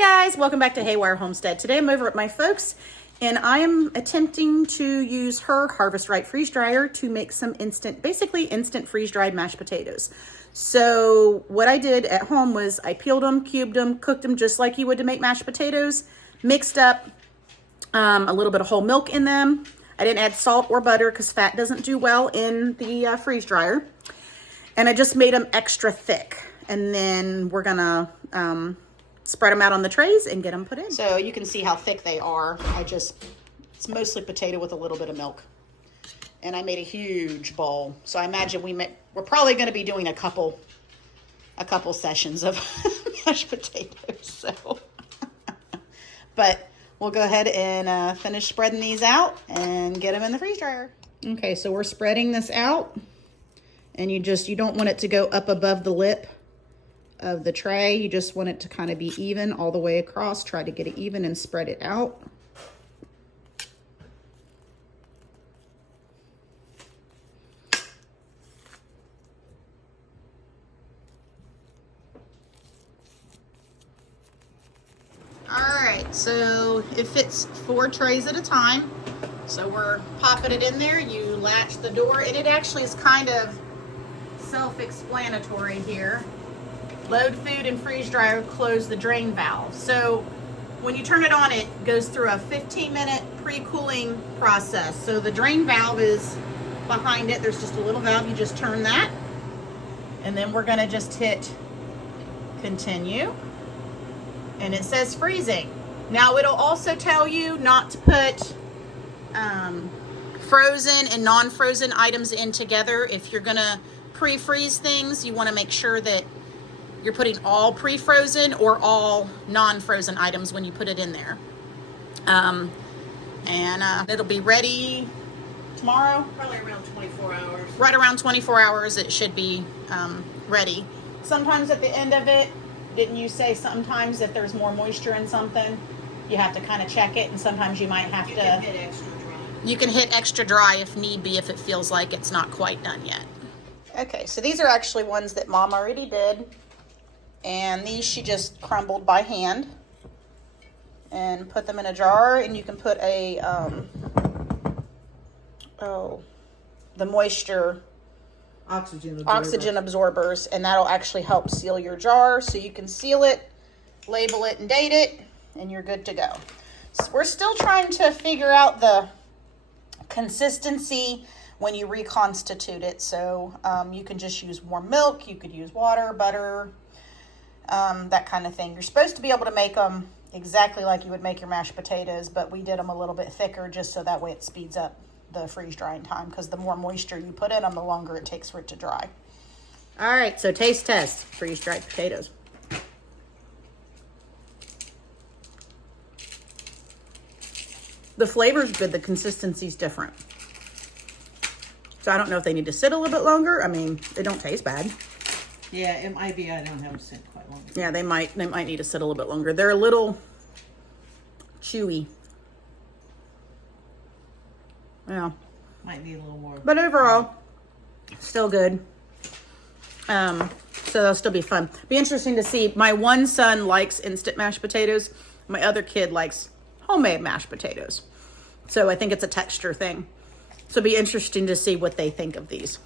Hi guys, welcome back to Haywire Homestead. Today I'm over at my folks and I am attempting to use her Harvest Right freeze dryer to make some basically instant freeze dried mashed potatoes. So what I did at home was I peeled them, cubed them, cooked them just like you would to make mashed potatoes, mixed up a little bit of whole milk in them. I didn't add salt or butter because fat doesn't do well in the freeze dryer. And I just made them extra thick. And then we're gonna spread them out on the trays and get them put in. So you can see how thick they are. It's mostly potato with a little bit of milk. And I made a huge bowl. So I imagine we're probably gonna be doing a couple sessions of mashed potatoes. So, but we'll go ahead and finish spreading these out and get them in the freeze dryer. Okay, so we're spreading this out. And you don't want it to go up above the lip of the tray. You just want it to kind of be even all the way across. Try to get it even and spread it out. All right, so it fits 4 trays at a time. So we're popping it in there. You latch the door, and it actually is kind of self-explanatory here. Load food and freeze dryer, close the drain valve. So when you turn it on, it goes through a 15-minute pre-cooling process. So the drain valve is behind it. There's just a little valve. You just turn that. And then we're gonna just hit continue. And it says freezing. Now it'll also tell you not to put frozen and non-frozen items in together. If you're gonna pre-freeze things, you wanna make sure that you're putting all pre-frozen or all non-frozen items when you put it in there. It'll be ready tomorrow. Probably around 24 hours. Right around 24 hours it should be ready. Sometimes at the end of it, didn't you say sometimes if there's more moisture in something, you have to kind of check it, and sometimes you might have to... You can hit extra dry. You can hit extra dry if need be, if it feels like it's not quite done yet. Okay, so these are actually ones that Mom already did. And these she just crumbled by hand and put them in a jar, and you can put a the moisture oxygen absorbers, and that'll actually help seal your jar. So you can seal it, label it, and date it, and you're good to go. So we're still trying to figure out the consistency when you reconstitute it. So you can just use warm milk, you could use water, butter, that kind of thing. You're supposed to be able to make them exactly like you would make your mashed potatoes, but we did them a little bit thicker just so that way it speeds up the freeze drying time, because the more moisture you put in them, the longer it takes for it to dry. All right, so taste test freeze dried potatoes. The flavor's good, the consistency's different. So I don't know if they need to sit a little bit longer. I mean, they don't taste bad. Yeah, it might be. I don't have them sit quite long. Yeah, they might need to sit a little bit longer. They're a little chewy. Yeah. Might need a little more. But overall, still good. So that'll still be fun. Be interesting to see. My one son likes instant mashed potatoes. My other kid likes homemade mashed potatoes. So I think it's a texture thing. So it'll be interesting to see what they think of these.